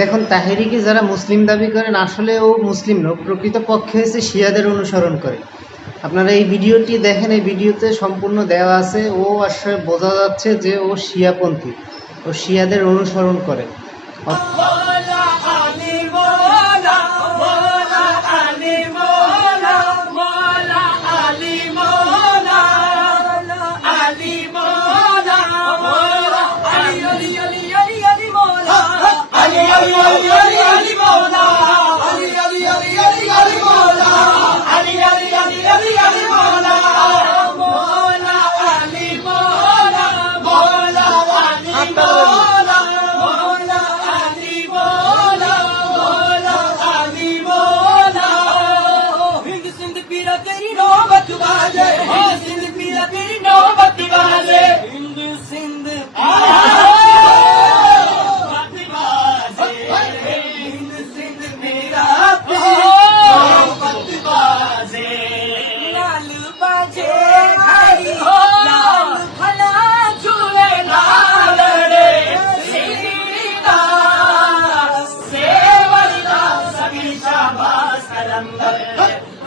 দেখুন, তাহেরিকে যারা মুসলিম দাবি করেন আসলে ও মুসলিম নয়, প্রকৃতপক্ষে হচ্ছে শিয়াদের অনুসরণ করে। আপনারা এই ভিডিওটি দেখেন, এই ভিডিওতে সম্পূর্ণ দেওয়া আছে, ও আসলে বোঝা যাচ্ছে যে ও শিয়াপন্থী, ও শিয়াদের অনুসরণ করে।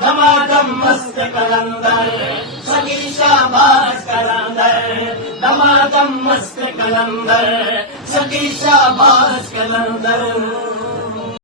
दमादम मस्त कलंदर सगी शाबाश कलंदर दमादम मस्त कलंदर सगी शाबाश कलंदर।